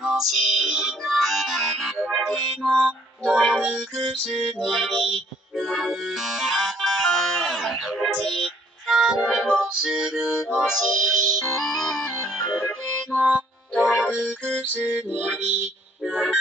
欲しいな。でも洞窟にいる。時間もすぐ欲しい。でも洞窟にいる。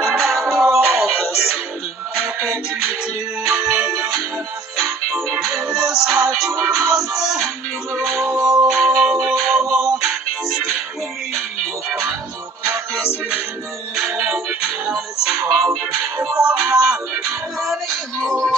After all, there's something perfect to do. In this life, you know. Stick with me, you'll find your purpose in you. And it's wrong, it won't matter anymore.